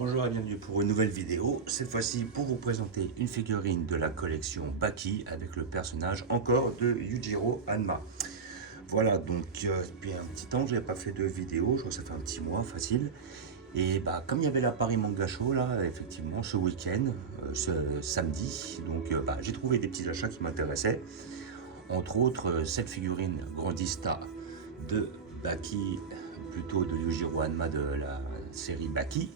Bonjour et bienvenue pour une nouvelle vidéo. Cette fois-ci pour vous présenter une figurine de la collection Baki avec le personnage encore de Yujiro Hanma. Voilà, donc depuis un petit temps que je n'avais pas fait de vidéo, je crois que ça fait un petit mois facile. Et bah comme il y avait la Paris Manga Show là, effectivement ce week-end, ce samedi, donc j'ai trouvé des petits achats qui m'intéressaient. Entre autres cette figurine Grandista de Baki, plutôt de Yujiro Hanma de la série Baki.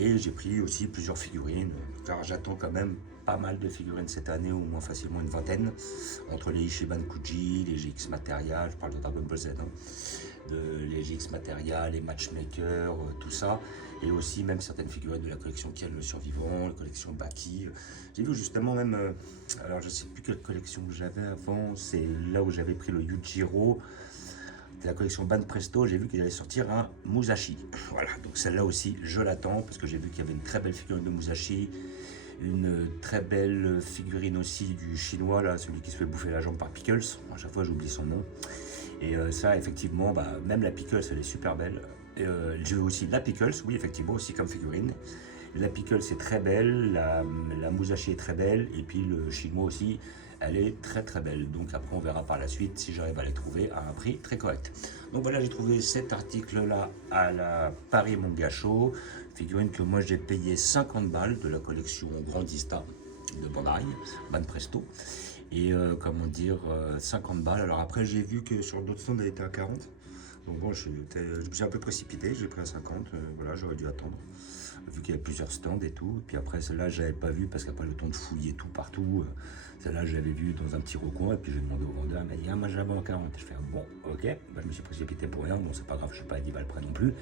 Et j'ai pris aussi plusieurs figurines, car j'attends quand même pas mal de figurines cette année, au moins facilement une vingtaine, entre les Ichiban Kuji, les GX Material, je parle de Dragon Ball Z, les GX Material, les Matchmaker, tout ça, et aussi même certaines figurines de la collection Kiel le Survivant, la collection Baki. J'ai vu justement même, alors je sais plus quelle collection j'avais avant, c'est là où j'avais pris le Yujiro, de la collection Ban Presto, j'ai vu qu'il allait sortir un Musashi. Voilà, donc celle-là aussi, je l'attends, parce que j'ai vu qu'il y avait une très belle figurine de Musashi, une très belle figurine aussi du chinois, là, celui qui se fait bouffer la jambe par Pickles. À chaque fois, j'oublie son nom. Et ça, effectivement, même la Pickles, elle est super belle. J'ai vu aussi la Pickles, oui, effectivement, aussi comme figurine. La Pickles est très belle, la Musashi est très belle, et puis le chinois aussi, elle est très très belle. Donc après on verra par la suite si j'arrive à les trouver à un prix très correct. Donc voilà, j'ai trouvé cet article là à la Paris Manga Show, figurine que moi j'ai payé 50 balles de la collection Grandista de Bandai, Ban Presto. Et comment dire, 50 balles. Alors après j'ai vu que sur d'autres stands elle était à 40. Donc bon, je me suis un peu précipité, j'ai pris à 50, voilà, j'aurais dû attendre, vu qu'il y avait plusieurs stands et tout. Et puis après, celle-là, je n'avais pas vu parce qu'après le temps de fouiller tout partout, celle-là, je l'avais vue dans un petit recoin. Et puis j'ai demandé au vendeur, il m'a dit, ah, moi j'avais en 40. Je fais, bon, ok, je me suis précipité pour rien, bon, c'est pas grave, je ne suis pas à 10 balles près non plus.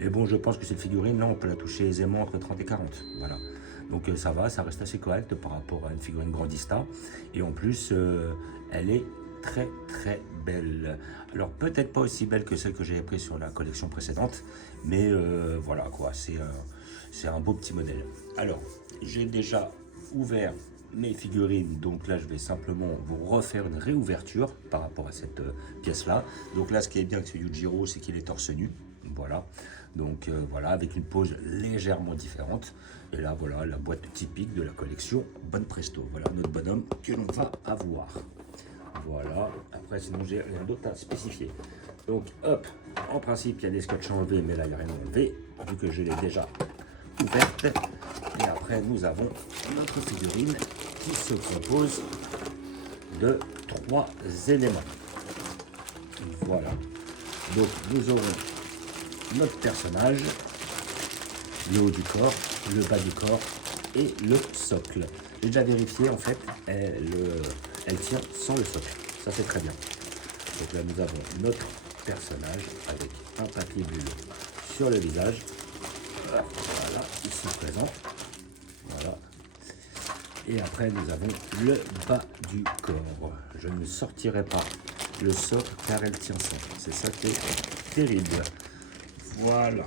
Mais bon, je pense que cette figurine, là, on peut la toucher aisément entre 30 et 40, voilà. Donc ça va, ça reste assez correct par rapport à une figurine Grandista. Et en plus, elle est très très belle. Alors peut-être pas aussi belle que celle que j'avais prise sur la collection précédente, mais voilà quoi, c'est un beau petit modèle. Alors j'ai déjà ouvert mes figurines, donc là je vais simplement vous refaire une réouverture par rapport à cette pièce là. Donc là ce qui est bien avec ce Yujiro, c'est qu'il est torse nu, voilà. Donc voilà, avec une pose légèrement différente. Et là voilà la boîte typique de la collection Ban Presto. Voilà notre bonhomme que l'on va avoir. Voilà, après sinon j'ai rien d'autre à spécifier. Donc hop, en principe il y a des scotch à enlever, mais là il n'y a rien à enlever, vu que je l'ai déjà ouverte. Et après nous avons notre figurine qui se compose de 3 éléments. Voilà, donc nous aurons notre personnage, le haut du corps, le bas du corps et le socle. J'ai déjà vérifié, en fait, elle tient sans le socle. Ça, c'est très bien. Donc là, nous avons notre personnage avec un papier bulle sur le visage. Voilà, ici présent. Voilà. Et après, nous avons le bas du corps. Je ne sortirai pas le socle car elle tient sans. C'est ça qui est terrible. Voilà.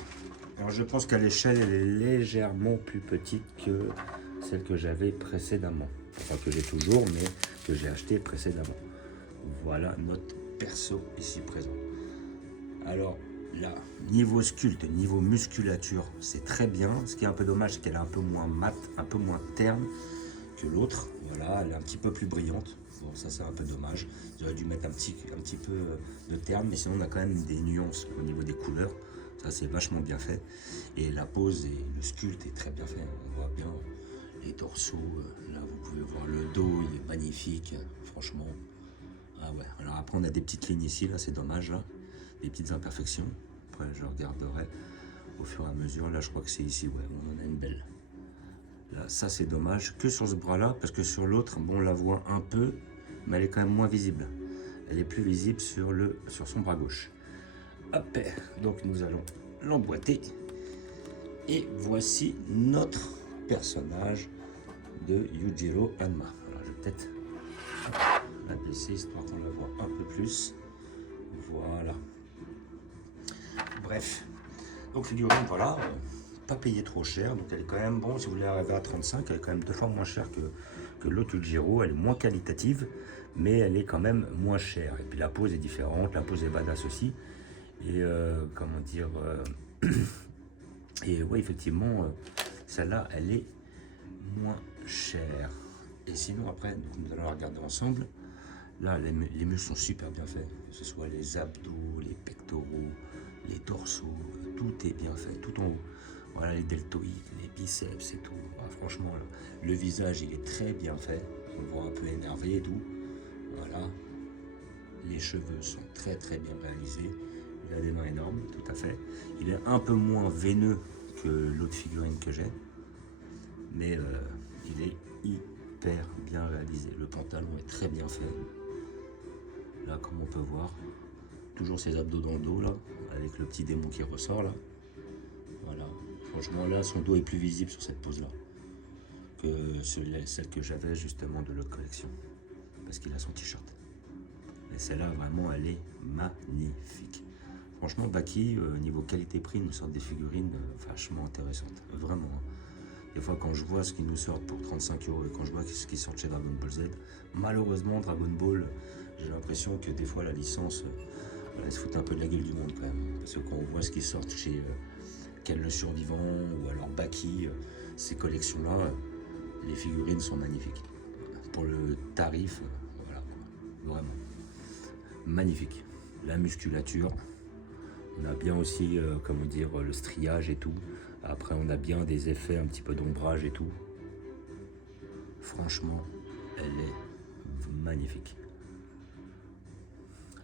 Alors, je pense qu'à l'échelle, elle est légèrement plus petite que celle que j'avais précédemment. Enfin, que j'ai toujours, mais que j'ai acheté précédemment. Voilà notre perso ici présent. Alors là, niveau sculpte, niveau musculature, c'est très bien. Ce qui est un peu dommage, c'est qu'elle est un peu moins mat, un peu moins terne que l'autre. Voilà, elle est un petit peu plus brillante. Bon, ça c'est un peu dommage. J'aurais dû mettre un petit peu de terne, mais sinon on a quand même des nuances au niveau des couleurs. Ça c'est vachement bien fait. Et la pose et le sculpte est très bien fait. On voit bien les dorsaux. Là vous pouvez voir le dos, il est magnifique. Franchement. Ah ouais. Alors après on a des petites lignes ici, là c'est dommage. Là. Des petites imperfections. Après je regarderai au fur et à mesure. Là je crois que c'est ici, ouais, on en a une belle. Là, ça c'est dommage que sur ce bras là, parce que sur l'autre, bon on la voit un peu, mais elle est quand même moins visible. Elle est plus visible sur son bras gauche. Hop, donc nous allons l'emboîter. Et voici notre personnage de Yujiro Hanma. Alors je vais peut-être la baisser histoire qu'on la voit un peu plus. Voilà. Bref. Donc figurine, voilà. Pas payé trop cher, donc elle est quand même bon. Si vous voulez arriver à 35, elle est quand même 2 fois moins chère que l'autre Yujiro. Elle est moins qualitative, mais elle est quand même moins chère. Et puis la pose est différente, la pose est badass aussi. Et comment dire et ouais, effectivement, Celle-là, elle est moins chère. Et sinon, après, donc, nous allons la regarder ensemble. Là, les muscles sont super bien faits, que ce soit les abdos, les pectoraux, les dorsaux, tout est bien fait, tout en haut. Voilà, les deltoïdes, les biceps et tout. Ah, franchement, le visage, il est très bien fait. On le voit un peu énervé et tout. Voilà. Les cheveux sont très très bien réalisés. Il a des mains énormes, tout à fait. Il est un peu moins veineux que l'autre figurine que j'ai. Mais il est hyper bien réalisé. Le pantalon est très bien fait. Là, comme on peut voir, toujours ses abdos dans le dos, là, avec le petit démon qui ressort, là. Voilà. Franchement, là, son dos est plus visible sur cette pose-là que celle que j'avais justement de l'autre collection. Parce qu'il a son t-shirt. Et celle-là, vraiment, elle est magnifique. Franchement, Baki, niveau qualité-prix, nous sort des figurines vachement intéressantes. Vraiment. Des fois, quand je vois ce qu'ils nous sortent pour 35 € et quand je vois ce qu'ils sortent chez Dragon Ball Z, malheureusement, Dragon Ball, j'ai l'impression que des fois, la licence, elle se fout un peu de la gueule du monde quand même. Parce que quand on voit ce qu'ils sortent chez Ken le Survivant ou alors Baki, ces collections-là, les figurines sont magnifiques. Pour le tarif, voilà, vraiment magnifique. La musculature, on a bien aussi, comment dire, le striage et tout. Après, on a bien des effets, un petit peu d'ombrage et tout. Franchement, elle est magnifique.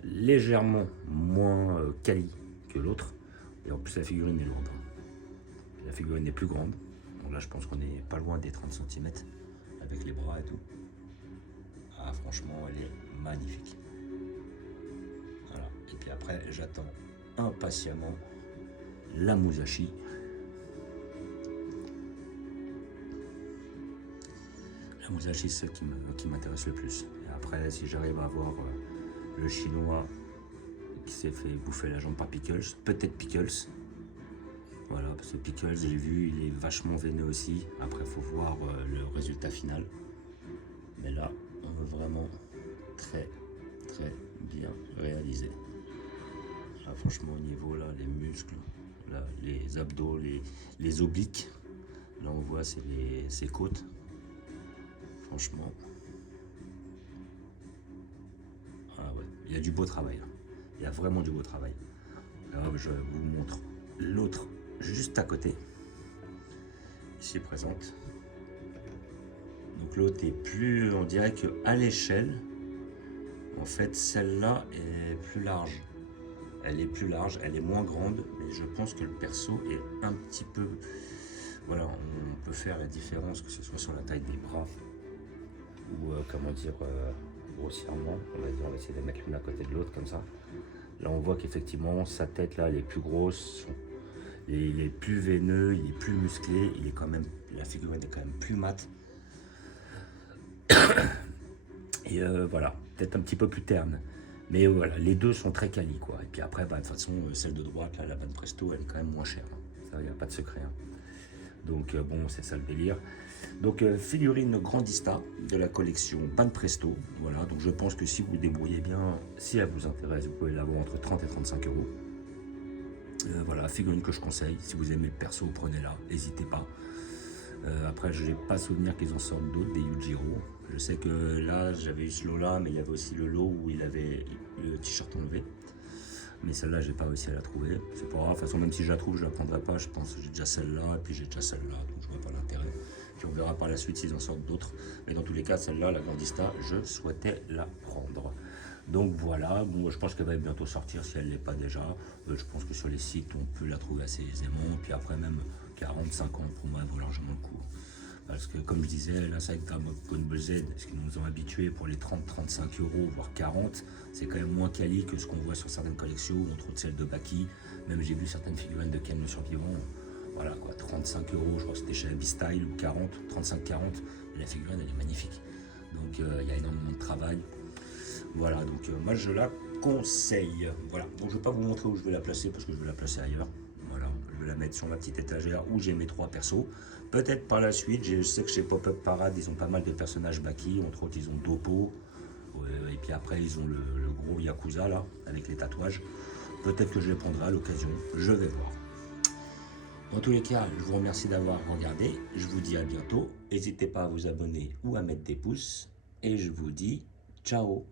Légèrement moins quali que l'autre. Et en plus, la figurine est lourde. La figurine est plus grande. Donc là, je pense qu'on est pas loin des 30 cm avec les bras et tout. Ah, franchement, elle est magnifique. Voilà. Et puis après, j'attends impatiemment la Musashi. La Musashi, c'est ce qui m'intéresse le plus. Et après, si j'arrive à avoir le chinois qui s'est fait bouffer la jambe par Pickles, peut-être Pickles. Voilà, parce que Pickles, j'ai vu, il est vachement veineux aussi. Après, il faut voir le résultat final. Mais là, on veut vraiment très, très bien réalisé. Là, franchement, au niveau, là, les muscles, là, les abdos, les obliques. Là, on voit, c'est ses côtes. Franchement. Ah ouais, il y a du beau travail. Là. Il y a vraiment du beau travail. Alors, je vous montre l'autre juste à côté. Ici présente. Donc l'autre est plus, on dirait qu'à l'échelle, en fait, celle-là est plus large. Elle est plus large, elle est moins grande, mais je pense que le perso est un petit peu... Voilà, on peut faire la différence, que ce soit sur la taille des bras, ou comment dire, grossièrement. On va essayer de mettre l'une à côté de l'autre, comme ça. Là, on voit qu'effectivement, sa tête, là, elle est plus grosse, il est plus veineux, il est plus musclé, il est quand même, la figurine est quand même plus mate. Et voilà, peut-être un petit peu plus terne. Mais voilà, les deux sont très quali, quoi. Et puis après, bah, de toute façon, celle de droite, là, la Ban Presto, elle est quand même moins chère. Ça, il n'y a pas de secret. Hein. Donc bon, c'est ça le délire. Donc figurine Grandista de la collection Ban Presto. Voilà, donc je pense que si vous vous débrouillez bien, si elle vous intéresse, vous pouvez l'avoir entre 30 et 35 €. Voilà, figurine que je conseille. Si vous aimez le perso, prenez-la, n'hésitez pas. Après, je n'ai pas souvenir qu'ils en sortent d'autres, des Yujiro. Je sais que là, j'avais eu ce lot-là, mais il y avait aussi le lot où il avait le t-shirt enlevé. Mais celle-là, j'ai pas réussi à la trouver. C'est pas grave, de toute façon, même si je la trouve, je la prendrai pas. Je pense que j'ai déjà celle-là, et puis j'ai déjà celle-là, donc je vois pas l'intérêt. Puis on verra par la suite s'ils en sortent d'autres. Mais dans tous les cas, celle-là, la Grandista, je souhaitais la prendre. Donc voilà, bon, je pense qu'elle va bientôt sortir si elle ne l'est pas déjà. Je pense que sur les sites, on peut la trouver assez aisément. Puis après, même 40, 50 pour moi, elle vaut largement le coup. Parce que comme je disais, là c'est avec Dragon Ball Z, ce qu'ils nous ont habitués pour les 30-35 €, voire 40, c'est quand même moins quali que ce qu'on voit sur certaines collections, entre autres celle de Baki. Même j'ai vu certaines figurines de Ken le Survivant. Voilà quoi, 35 €, je crois que c'était chez Abby-Style ou 40, 35-40. La figurine elle est magnifique. Donc il y a énormément de travail. Voilà, donc moi je la conseille. Voilà, donc je ne vais pas vous montrer où je vais la placer parce que je vais la placer ailleurs. Voilà, je vais la mettre sur ma petite étagère où j'ai mes 3 persos. Peut-être par la suite, je sais que chez Pop-Up Parade, ils ont pas mal de personnages Baki. Entre autres, ils ont Dopo. Et puis après, ils ont le gros Yakuza là, avec les tatouages. Peut-être que je les prendrai à l'occasion. Je vais voir. Dans tous les cas, je vous remercie d'avoir regardé. Je vous dis à bientôt. N'hésitez pas à vous abonner ou à mettre des pouces. Et je vous dis ciao.